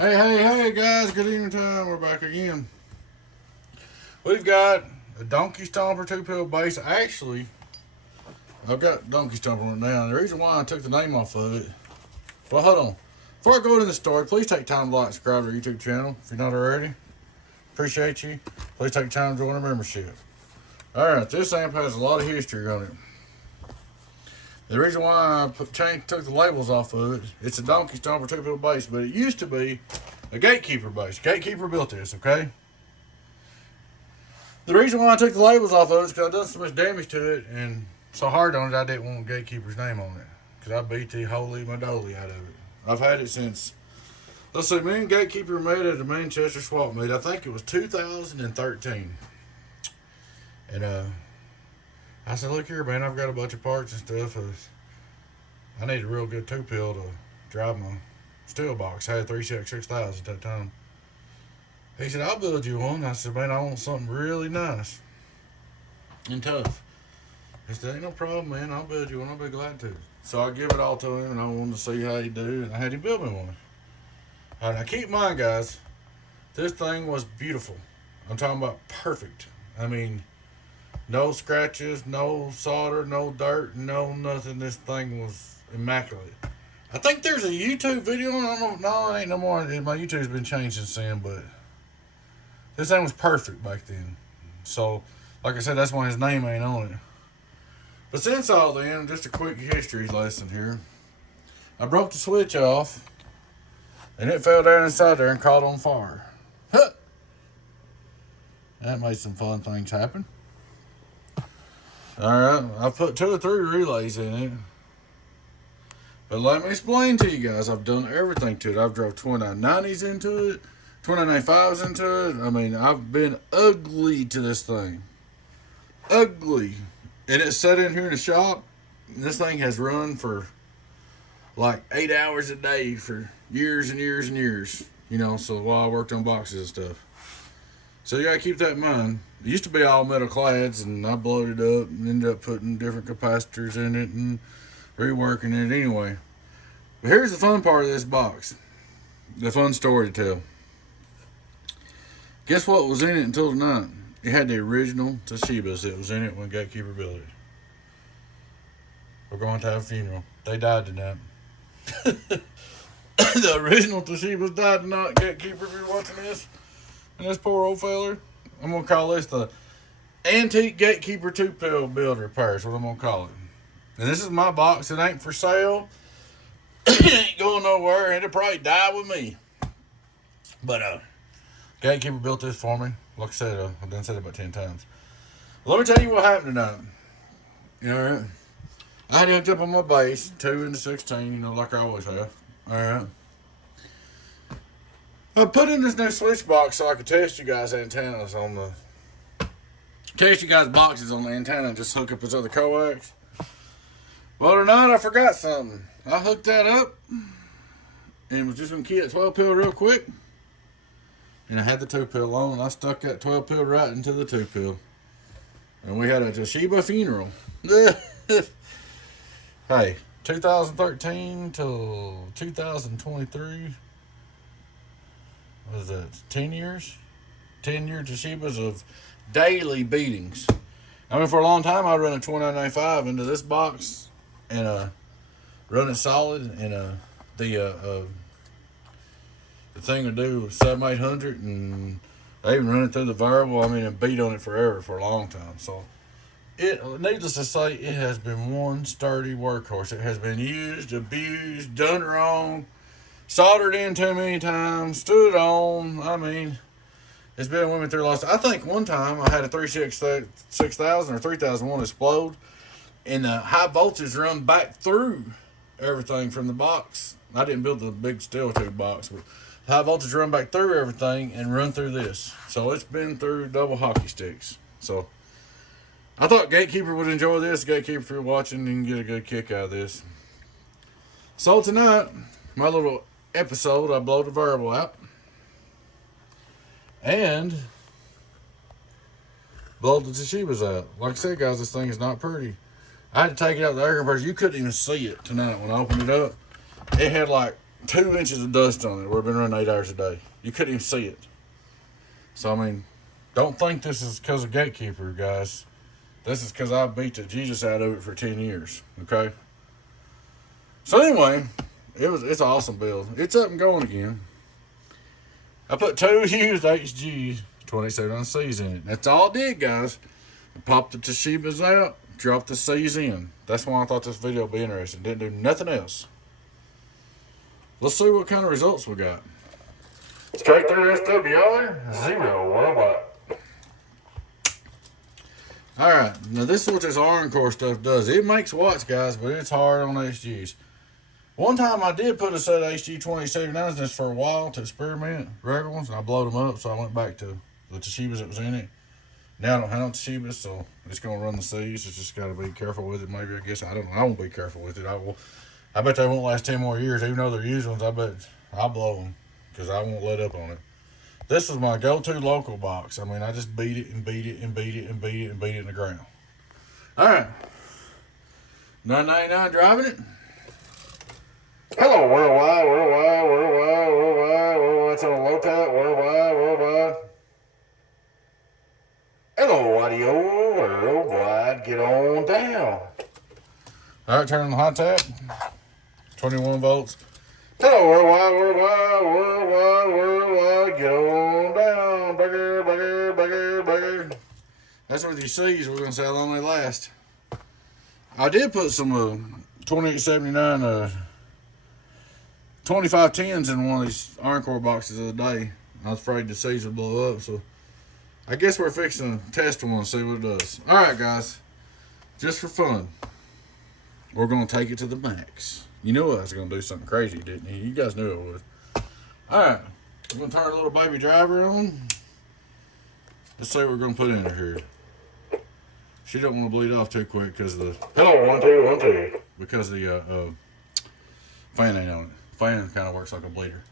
Hey guys, good evening time. We're back again. We've got a Donkey Stomper 2-pill base. Actually, I've got Donkey Stomper one now. The reason why I took the name off of it, well, hold on. Before I go into the story, please take time to like and subscribe to our YouTube channel if you're not already. Appreciate you. Please take time to join our membership. Alright, this amp has a lot of history on it. The reason why I took the labels off of it, it's a Donkey Stomper 2-pill base, but it used to be a Gatekeeper base. Gatekeeper built this, okay? The reason why I took the labels off of it is because I done so much damage to it and so hard on it, I didn't want Gatekeeper's name on it. Because I beat the holy Madoli out of it. I've had it since, let's see, me and Gatekeeper met at the Manchester swap meet. I think it was 2013. And I said, look here, man, I've got a bunch of parts and stuff. I need a real good 2-pill to drive my steel box. I had a 36000 at that time. He said, I'll build you one. I said, man, I want something really nice and tough. He said, ain't no problem, man. I'll build you one. I'll be glad to. So I give it all to him, and I wanted to see how he do, and I had him build me one. All right, now keep in mind, guys, this thing was beautiful. I'm talking about perfect. I mean, no scratches, no solder, no dirt, no nothing. This thing was immaculate. I think there's a YouTube video. I don't know. No, it ain't no more. My YouTube's been changed since then, but this thing was perfect back then. So, like I said, that's why his name ain't on it. But since all then, just a quick history lesson here. I broke the switch off, and it fell down inside there and caught on fire. Huh. That made some fun things happen. Alright, I put 2 or 3 relays in it. But let me explain to you guys, I've done everything to it. I've drove 2990s into it, 2995s into it. I mean, I've been ugly to this thing. Ugly. And it's set in here in the shop. And this thing has run for like 8 hours a day for years and years and years. You know, so while I worked on boxes and stuff. So you gotta keep that in mind. It used to be all metal clads, and I blowed it up and ended up putting different capacitors in it and reworking it anyway. But here's the fun part of this box. The fun story to tell. Guess what was in it until tonight? It had the original Toshibas that was in it when Gatekeeper built it. We're going to have a funeral. They died tonight. The original Toshibas died tonight, Gatekeeper, if you're watching this. And this poor old feller, I'm going to call this the Antique Gatekeeper 2-pill build repair is what I'm going to call it. And this is my box. It ain't for sale. It ain't going nowhere. It'll probably die with me. But Gatekeeper built this for me. Like I said, I've done said it about 10 times. Well, let me tell you what happened tonight. You know, right? I had hooked up on my base, 2 into 16, you know, like I always have. Alright. I put in this new switch box so I could test you guys' antennas on the... Test you guys' boxes on the antenna and just hook up this other coax. Well, tonight I forgot something. I hooked that up and was just going to key that 12-pill real quick. And I had the 2-pill on, and I stuck that 12-pill right into the 2-pill. And we had a Toshiba funeral. Hey, 2013 till 2023. What is that? 10 years? 10-year Toshibas of daily beatings. I mean, for a long time, I'd run a 2995 into this box and run it solid. And the thing to do was 7-800, and I even run it through the variable. I mean, and beat on it forever for a long time. So, needless to say, it has been one sturdy workhorse. It has been used, abused, done wrong, soldered in too many times, stood on. I mean, it's been with me through lots. I think one time I had a 36000 or 3001 explode, and the high voltage run back through everything from the box. I didn't build the big steel tube box, but the high voltage run back through everything and run through this. So it's been through double hockey sticks. So I thought Gatekeeper would enjoy this. Gatekeeper, if you're watching, you can get a good kick out of this. So tonight, my little episode, I blow the variable out and blow the Toshibas out. Like I said, guys, this thing is not pretty. I had to take it out of the air compressor. You couldn't even see it tonight when I opened it up. It had like 2 inches of dust on it. We've been running 8 hours a day. You couldn't even see it. So, I mean, don't think this is because of Gatekeeper, guys. This is because I beat the Jesus out of it for 10 years, okay? So, anyway, it's an awesome build. It's up and going again. I put 2 used HG 27Cs in it. That's all it did, guys. I popped the Toshibas out, dropped the C's in. That's why I thought this video would be interesting. Didn't do nothing else. Let's see what kind of results we got. Straight through SWR, 0 worldwide. Alright, now this is what this Encore stuff does. It makes watts, guys, but it's hard on HGs. One time I did put a set of HG 2079s in this for a while to experiment, regular ones, and I blowed them up, so I went back to the Toshibas that was in it. Now I don't have no Toshibas, so it's going to run the C's. It's just got to be careful with it, maybe, I guess. I don't know. I won't be careful with it. I bet they won't last 10 more years, even though they're used ones. I bet I'll blow them, because I won't let up on it. This is my go-to local box. I mean, I just beat it and beat it and beat it and beat it and beat it in the ground. All right. $9.99 driving it. Hello, worldwide, worldwide, worldwide, worldwide, worldwide. It's on a low tap, worldwide, worldwide. Hello, audio, worldwide. Get on down. All right, turn on the hot tap. 21 volts. Hello, worldwide, worldwide, worldwide, worldwide. Get on down. Bigger, bigger, bigger, bigger. That's what you see. We're going to say how long they last. I did put some 2879 2510s in one of these Encore boxes the other day. I was afraid the C's would blow up, so I guess we're fixing to test one and see what it does. All right, guys. Just for fun, we're going to take it to the max. You knew I was going to do something crazy, didn't you? You guys knew I would. All right. We're going to turn a little baby driver on. Let's see what we're going to put in here. She don't want to bleed off too quick because the... Hello, 1, 2, 1, 2. Because the fan ain't on it. Fan kind of works like a bleeder.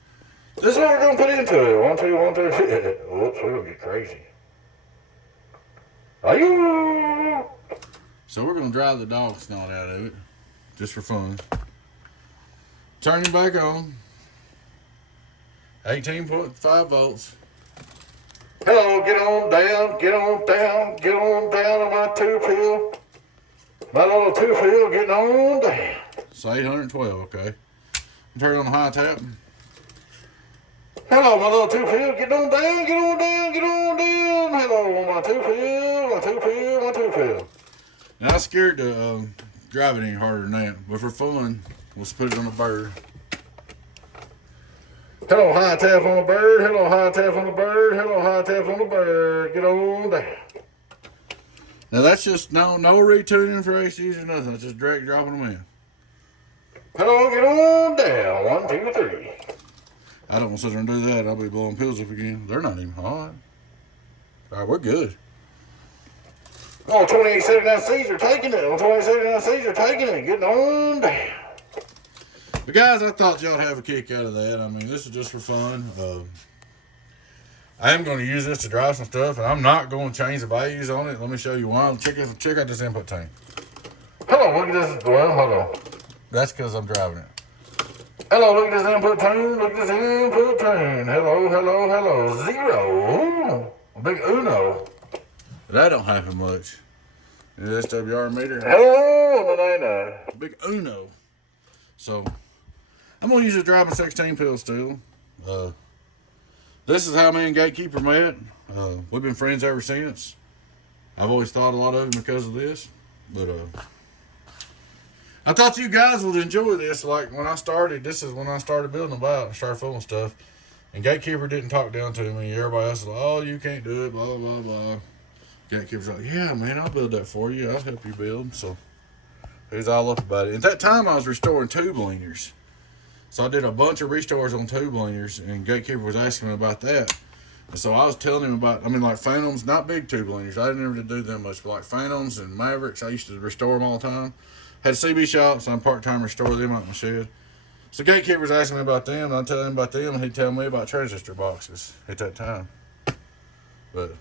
This is what we're going to put into it. 1, 2, 1, 2. Whoops, we're going to get crazy. Are-you? So we're going to drive the dog snot out of it. Just for fun. Turn him back on. 18.5 volts. Hello, get on down, get on down, get on down on my 2-pill. My little 2-pill getting on down. It's 812, okay. Turn on the high tap. Hello, my little 2-pill, get on down, get on down, get on down. Hello, my 2-pill, my 2-pill, my 2-pill. Now, I was scared to drive it any harder than that, but for fun, let's put it on the bird. Hello, high tap on the bird. Hello, high tap on the bird. Hello, high tap on the bird. Get on down. Now, that's just no retuning for ACs or nothing. It's just direct dropping them in. Hello, get on down. 1, 2, 3. I don't want to sit there and do that. I'll be blowing pills up again. They're not even hot. All right, we're good. Oh, 2879Cs are taking it. Oh, 2879Cs are taking it. Getting on down. But guys, I thought y'all would have a kick out of that. I mean, this is just for fun. I am going to use this to drive some stuff, and I'm not going to change the values on it. Let me show you why. Check out this input tank. Hello, look at this. Well, hold on. That's because I'm driving it. Hello, look at this input tank. Look at this input tank. Hello, hello, hello. 0. Big Uno. That don't happen much. The SWR meter. Hello, banana. Big Uno. So, I'm going to use a driving 16 pill still. This is how me and Gatekeeper met. We've been friends ever since. I've always thought a lot of him because of this. But I thought you guys would enjoy this. Like when I started, this is when I started building about and started filming stuff. And Gatekeeper didn't talk down to me. Everybody else was like, oh, you can't do it, blah, blah, blah. Gatekeeper's like, yeah, man, I'll build that for you. I'll help you build. So, he's all up about it. At that time, I was restoring tube leaners. So I did a bunch of restores on tube leaners, and Gatekeeper was asking me about that. And so I was telling him about, like Phantoms, not big tube leaners. I didn't ever do that much, but like Phantoms and Mavericks, I used to restore them all the time. Had CB shops, so I'm part-time restore them out in my shed. So Gatekeeper's asking me about them, and I tell him about them, and he'd tell me about transistor boxes at that time. But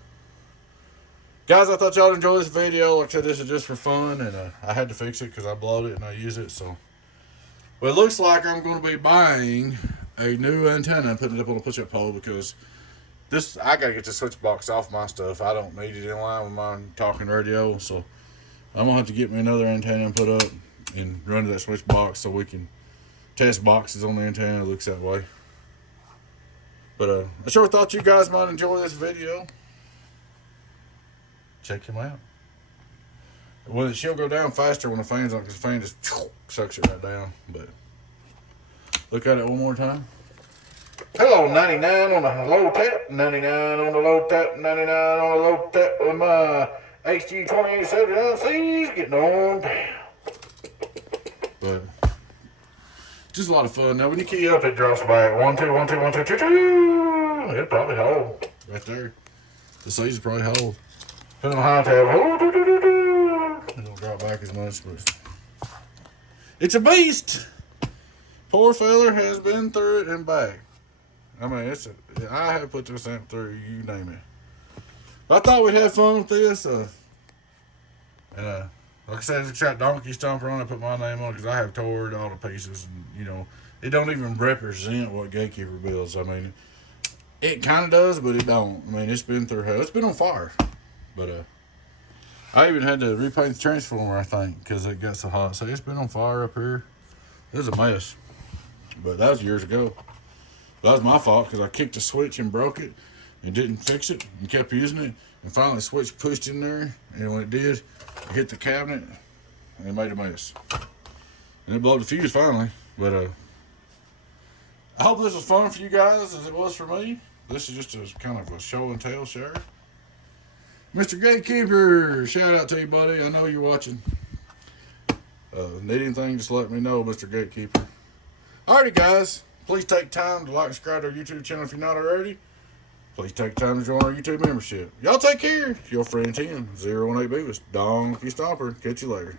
guys, I thought y'all would enjoy this video. Like I said, this is just for fun, and I had to fix it because I blowed it and I use it. So Well, it looks like I'm going to be buying a new antenna and putting it up on a push-up pole because I gotta get the switch box off my stuff. I don't need it in line with my talking radio, so I'm gonna have to get me another antenna and put up and run to that switch box so we can test boxes on the antenna. It looks that way. But I sure thought you guys might enjoy this video. Check him out. Well, she'll go down faster when the fan's on, because the fan just sucks it right down. But look at it one more time. Hello, 99 on the low tap, 99 on the low tap, 99 on the low tap with my HG2879C's getting on down. But just a lot of fun. Now when you key up, it drops back 1 2 1 2 1 2 2 2. It'll probably hold right there. The C's will probably hold. Put on high tab. It don't drop back as much, but it's a beast. Poor feller has been through it and back. I mean, I have put this amp through, you name it. But I thought we'd have fun with this. And like I said, it's got Donkey Stomper on it. I put my name on it because I have toured all the pieces. And, it don't even represent what Gatekeeper builds. I mean, it kind of does, but it don't. I mean, it's been through hell. It's been on fire. But I even had to repaint the transformer, I think, because it got so hot. So it's been on fire up here. It was a mess. But that was years ago. That was my fault because I kicked the switch and broke it and didn't fix it and kept using it. And finally the switch pushed in there, and when it did, it hit the cabinet and it made a mess. And it blew the fuse finally. But I hope this was fun for you guys as it was for me. This is just a kind of a show and tell share. Mr. Gatekeeper, shout out to you, buddy. I know you're watching. Need anything, just let me know, Mr. Gatekeeper. Alrighty, guys. Please take time to like and subscribe to our YouTube channel if you're not already. Please take time to join our YouTube membership. Y'all take care. Your friend 10, 018 Beavis, Donkey Stomper. Catch you later.